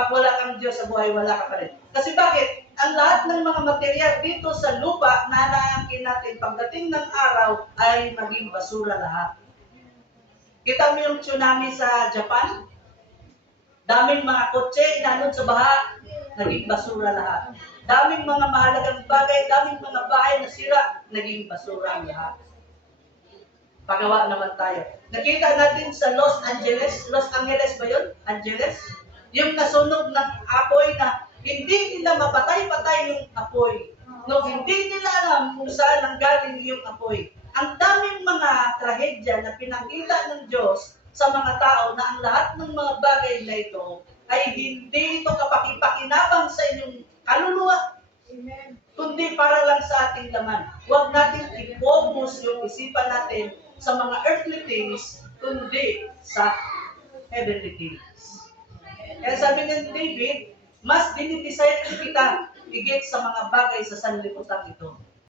Pag wala kang Diyos sa buhay, wala ka pa rin. Kasi bakit? Ang lahat ng mga material dito sa lupa na naangkin natin pagdating ng araw ay maging basura lahat. Kita mo yung tsunami sa Japan? Daming mga kotse, inanod sa baha, naging basura lahat. Daming mga mahalagang bagay, daming mga bahay na sira, naging basura ang lahat. Pagawa naman tayo. Nakita natin sa Los Angeles ba yun? Angeles? Yung nasunog ng apoy na hindi nila mapatay-patay yung apoy. No, hindi nila alam kung saan nanggaling yung apoy. Ang daming mga trahedya na pinakita ng Diyos sa mga tao na ang lahat ng mga bagay na ito ay hindi ito kapakipakinabang sa inyong kaluluwa. Amen. Kundi para lang sa ating laman. Huwag natin i-focus yung isipan natin sa mga earthly things, kundi sa heavenly things. Kaya sabi ng David, mas dinidesire kita higit sa mga bagay sa sanlibutan ito.